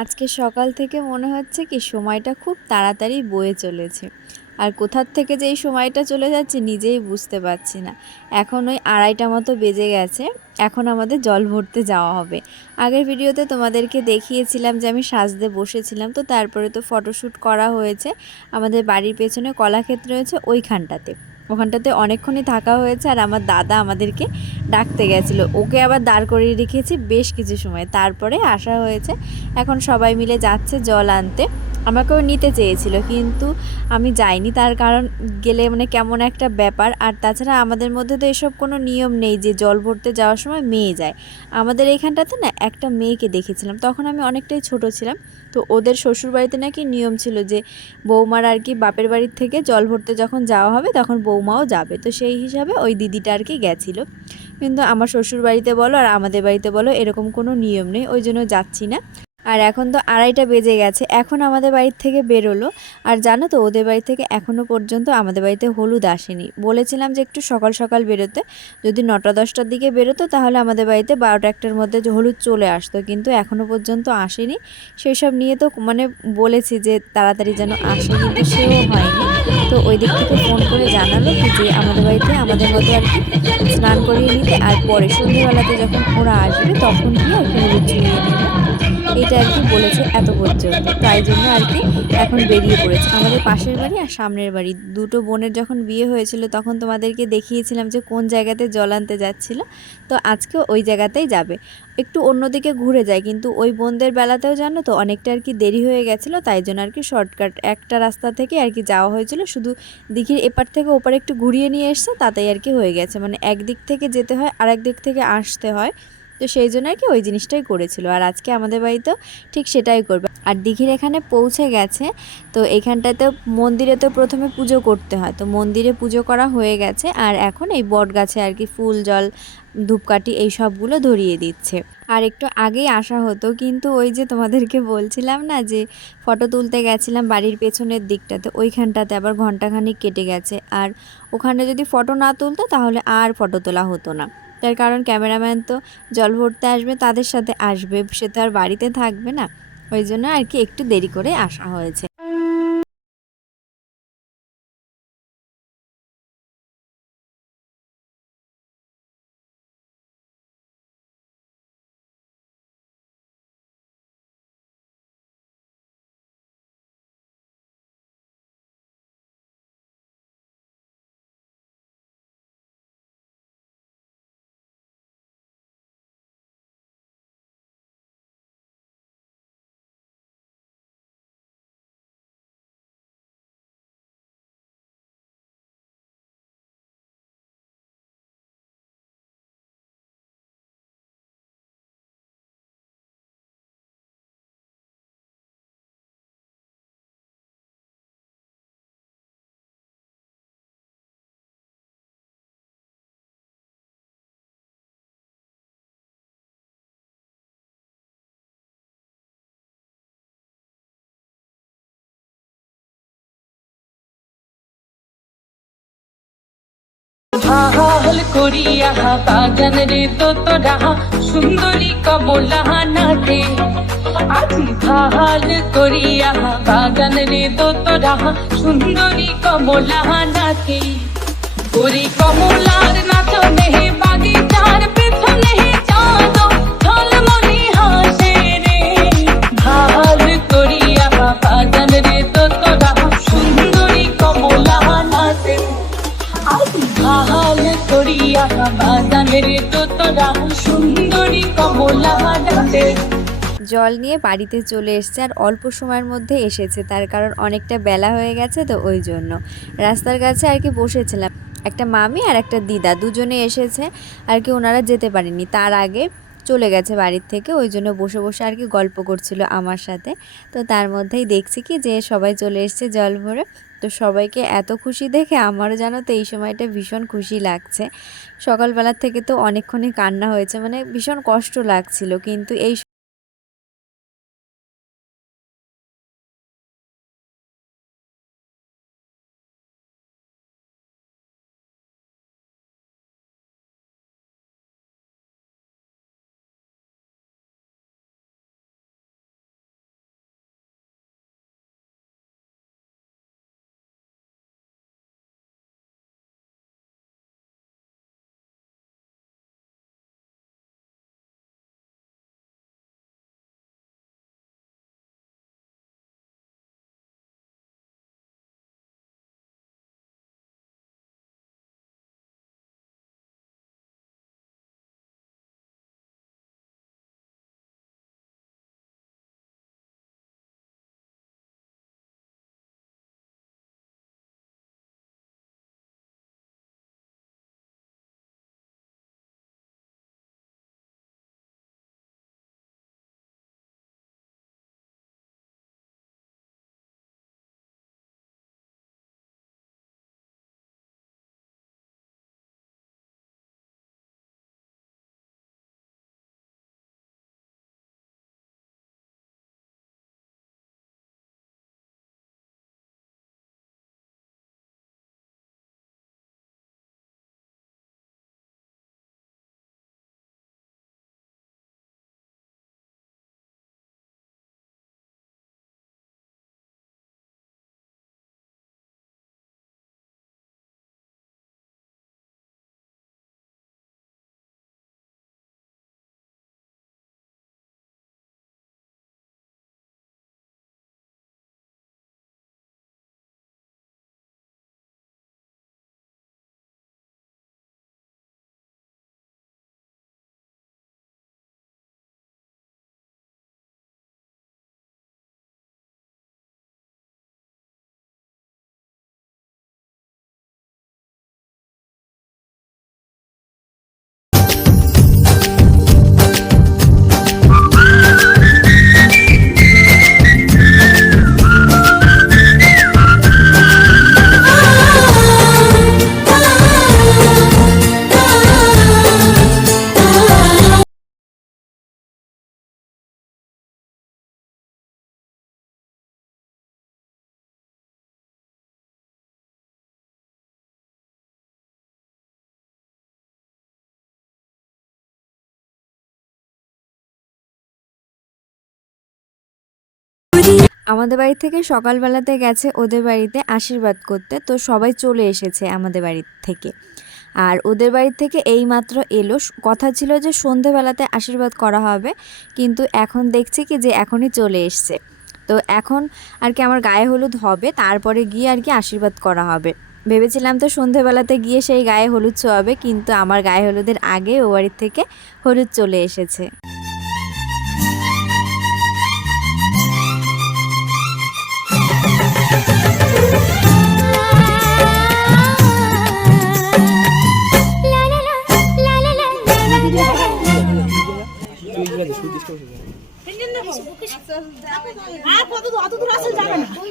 আজকে সকাল থেকে মনে হচ্ছে কি সময়টা খুব তাড়াতাড়ি বয়ে চলেছে, আর কোথার থেকে যে এই সময়টা চলে যাচ্ছে নিজেই বুঝতে পারছি না। এখন ওই 2:30 মতো বেজে গেছে। এখন আমাদের জল ভরতে যাওয়া হবে। আগের ভিডিওতে তোমাদেরকে দেখিয়েছিলাম যে আমি সাজতে বসেছিলাম, তো তারপরে তো ফটোশ্যুট করা হয়েছে। আমাদের বাড়ির পেছনে কলাক্ষেত্র রয়েছে, ওখানটাতে অনেকক্ষণই থাকা হয়েছে। আর আমার দাদা আমাদেরকে ডাকতে গেছিলো, ওকে আবার দাঁড় করিয়ে রেখেছি বেশ কিছু সময়, তারপরে আসা হয়েছে। এখন সবাই মিলে যাচ্ছে জল আনতে। আমাকেও নিতে চেয়েছিল কিন্তু আমি যাইনি, তার কারণ গেলে মানে কেমন একটা ব্যাপার। আর তাছাড়া আমাদের মধ্যে তো এসব কোনো নিয়ম নেই যে জল ভরতে যাওয়ার সময় মেয়ে যায়। আমাদের এইখানটাতে না একটা মেয়েকে দেখেছিলাম, তখন আমি অনেকটাই ছোট ছিলাম। তো ওদের শ্বশুরবাড়িতে নাকি নিয়ম ছিল যে বৌমার আর কি বাপের বাড়ির থেকে জল ভরতে যখন যাওয়া হবে তখন বৌমাও যাবে। তো সেই হিসাবে ওই দিদিটা আর কি গেছিলো। কিন্তু আমার শ্বশুর বাড়িতে বলো আর আমাদের বাড়িতে বলো এরকম কোনো নিয়ম নেই, ওই জন্য যাচ্ছি না। আর এখন তো 2:30 বেজে গেছে, এখন আমাদের বাড়ির থেকে বেরোলো। আর জানো তো ওদের বাড়ি থেকে এখনও পর্যন্ত আমাদের বাড়িতে হলুদ আসেনি। বলেছিলাম যে একটু সকাল সকাল বেরোতে, যদি 9টা-10টার দিকে বেরোতো তাহলে আমাদের বাড়িতে 12টা-1টার মধ্যে হলুদ চলে আসতো, কিন্তু এখনও পর্যন্ত আসেনি। সেই সব নিয়ে তো মানে বলেছি যে তাড়াতাড়ি যেন আসে, কিন্তু সেও হয়নি। তো ওই দিক থেকে ফোন করে জানালো কি যে আমাদের বাড়িতে আমাদের মতো আর কি স্নান করিয়ে নিতে, আর পরে সন্ধ্যেবেলাতে যখন ওরা আসবে তখন গিয়ে আর কি হলুদ ছুঁয়ে নেবে, এটা আর কি বলেছে এত পর্যন্ত। তাই জন্য আর কি এখন বেরিয়ে পড়েছে। আমাদের পাশের বাড়ি আর সামনের বাড়ি দুটো বোনের যখন বিয়ে হয়েছিল তখন তোমাদেরকে দেখিয়েছিলাম যে কোন জায়গাতে জল আনতে যাচ্ছিল। তো আজকে ওই জায়গাতেই যাবে। একটু অন্যদিকে ঘুরে যায়, কিন্তু ওই বোনদের বেলাতেও জানো তো অনেকটা আর কি দেরি হয়ে গেছিলো, তাই জন্য আর কি শর্টকাট একটা রাস্তা থেকে আর কি যাওয়া হয়েছিল। শুধু দিঘির এপার থেকে ওপারে একটু ঘুরিয়ে নিয়ে এসছে, তাতেই আর কি হয়ে গেছে। মানে একদিক থেকে যেতে হয় আর একদিক থেকে আসতে হয়, তো সেই জন্য আর কি ওই জিনিসটাই করেছিল। আর আজকে আমাদের বাড়িতেও ঠিক সেটাই করবে। আর দিঘির এখানে পৌঁছে গেছে, তো এখানটাতে মন্দিরে তো প্রথমে পুজো করতে হয়, তো মন্দিরে পুজো করা হয়ে গেছে। আর এখন এই বট গাছে আর কি ফুল জল ধূপকাঠি এই সবগুলো ধরিয়ে দিচ্ছে। আর একটু আগেই আসা হতো, কিন্তু ওই যে তোমাদেরকে বলছিলাম না যে ফটো তুলতে গেছিলাম বাড়ির পেছনের দিকটাতে, ওইখানটাতে আবার ঘন্টাখানিক কেটে গেছে। আর ওখানে যদি ফটো না তুলতো তাহলে আর ফটো তোলা হতো না। তার কারণ ক্যামেরাম্যান তো জল ভরতে আসবে, তাদের সাথে আসবে, সে তো আর বাড়িতে থাকবে না। ওই জন্য আর কি একটু দেরি করে আসা হয়েছে। হাল করিয়া বাগান রে তোরা সুন্দরী কমলা নাটে, আজি হাল করিয়া বাগান রে তোরা সুন্দরী কমলা নাটে। ওরে কমলার নাচনে বাগিচার পেছনে চাঁদ ঝলমলি হাসে রে, হাল করিয়া বাগান রে তোরা সুন্দরী কমলা নাটে। হাল করিয়া বাগানের তোরা সুন্দরী কমলা নাটে। জল নিয়ে বাড়িতে চলে এসেছে, আর অল্প সময়ের মধ্যে এসেছে, তার কারণ অনেকটা বেলা হয়ে গেছে। তো ওই জন্য রাস্তার কাছে আর কি বসেছিলাম, একটা মামি আর একটা দিদা দুজনে এসেছে আর কি, ওনারা যেতে পারেনি, তার আগে চলে গেছে বাড়ির থেকে। ওই জন্য বসে বসে আর কি গল্প করছিল আমার সাথে। তো তার মধ্যেই দেখছি কি যে সবাই চলে এসছে জল ভরে। তো সবাইকে এত খুশি দেখে আমারও জানো তো এই সময়টা ভীষণ খুশি লাগছে। সকালবেলার থেকে তো অনেকক্ষণই কান্না হয়েছে, মানে ভীষণ কষ্ট লাগছিল, কিন্তু এই আমাদের বাড়ি থেকে সকালবেলাতে গেছে ওদের বাড়িতে আশীর্বাদ করতে, তো সবাই চলে এসেছে আমাদের বাড়ি থেকে। আর ওদের বাড়ি থেকে এইমাত্র এলো, কথা ছিল যে সন্ধেবেলাতে আশীর্বাদ করা হবে, কিন্তু এখন দেখছি কি যে এখনই চলে এসছে। তো এখন আর কি আমার গায়ে হলুদ হবে, তারপরে গিয়ে আর কি আশীর্বাদ করা হবে। ভেবেছিলাম তো সন্ধেবেলাতে গিয়ে সেই গায়ে হলুদ ছোঁয়াবে, কিন্তু আমার গায়ে হলুদের আগে ও বাড়ির থেকে হলুদ চলে এসেছে।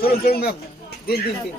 চলুন চলুন ম্যাম, দিন দিন দিন।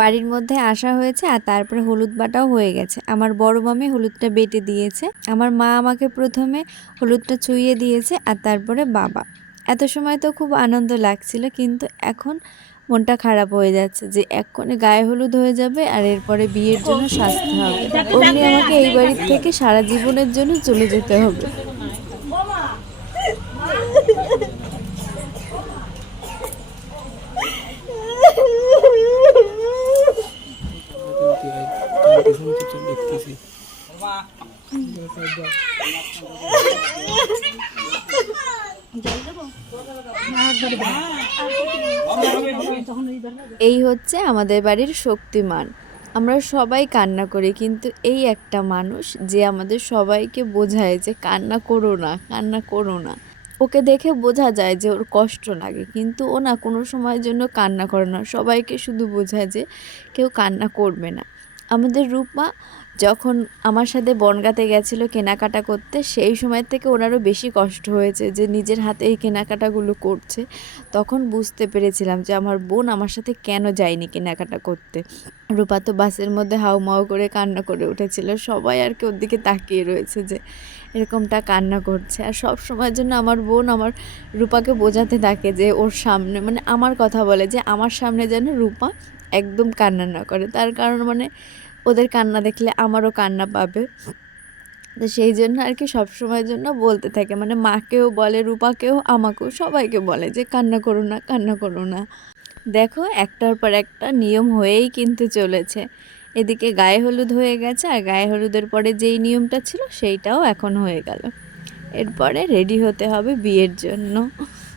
বাড়ির মধ্যে আসা হয়েছে আর তারপরে হলুদ বাটাও হয়ে গেছে। আমার বড় মামি হলুদটা বেটে দিয়েছে, আমার মা আমাকে প্রথমে হলুদটা চুইয়ে দিয়েছে আর তারপরে বাবা। এত সময় তো খুব আনন্দ লাগছিল, কিন্তু এখন মনটা খারাপ হয়ে যাচ্ছে যে এক্ষণে গায়ে হলুদ হয়ে যাবে আর এরপরে বিয়ের জন্য সাজতে হবে, অমনি আমাকে এই বাড়ির থেকে সারা জীবনের জন্য চলে যেতে হবে। এই হচ্ছে আমাদের বাড়ির শক্তিমান। আমরা সবাই কান্না করি, কিন্তু এই একটা মানুষ যে আমাদের সবাইকে বোঝায় যে কান্না করো না, কান্না করো না। ওকে দেখে বোঝা যায় যে ওর কষ্ট লাগে, কিন্তু ও না কোনো সময়ের জন্য কান্না করে না, সবাইকে শুধু বোঝায় যে কেউ কান্না করবে না। আমাদের রূপমা যখন আমার সাথে বনগাঁতে গেছিলো কেনাকাটা করতে, সেই সময় থেকে ওনারও বেশি কষ্ট হয়েছে যে নিজের হাতে এই কেনাকাটাগুলো করছে। তখন বুঝতে পেরেছিলাম যে আমার বোন আমার সাথে কেন যায়নি কেনাকাটা করতে। রূপা তো বাসের মধ্যে হাউমাউ করে কান্না করে উঠেছিল, সবাই আর কি ওর দিকে তাকিয়ে রয়েছে যে এরকমটা কান্না করছে। আর সব সময়ের জন্য আমার বোন আমার রূপাকে বোঝাতে থাকে যে ওর সামনে, মানে আমার কথা বলে যে আমার সামনে যেন রূপা একদম কান্না না করে, তার কারণ মানে ওদের কান্না দেখলে আমারও কান্না পাবে। তো সেই জন্য আর কি সবসময়ের জন্য বলতে থাকে, মানে মাকেও বলে, রূপাকেও, আমাকেও, সবাইকে বলে যে কান্না করো না, কান্না করো না। দেখো একটার পর একটা নিয়ম হয়েই কিন্তু চলেছে। এদিকে গায়ে হলুদ হয়ে গেছে, আর গায়ে হলুদের পরে যেই নিয়মটা ছিল সেইটাও এখন হয়ে গেল। এরপরে রেডি হতে হবে বিয়ের জন্য।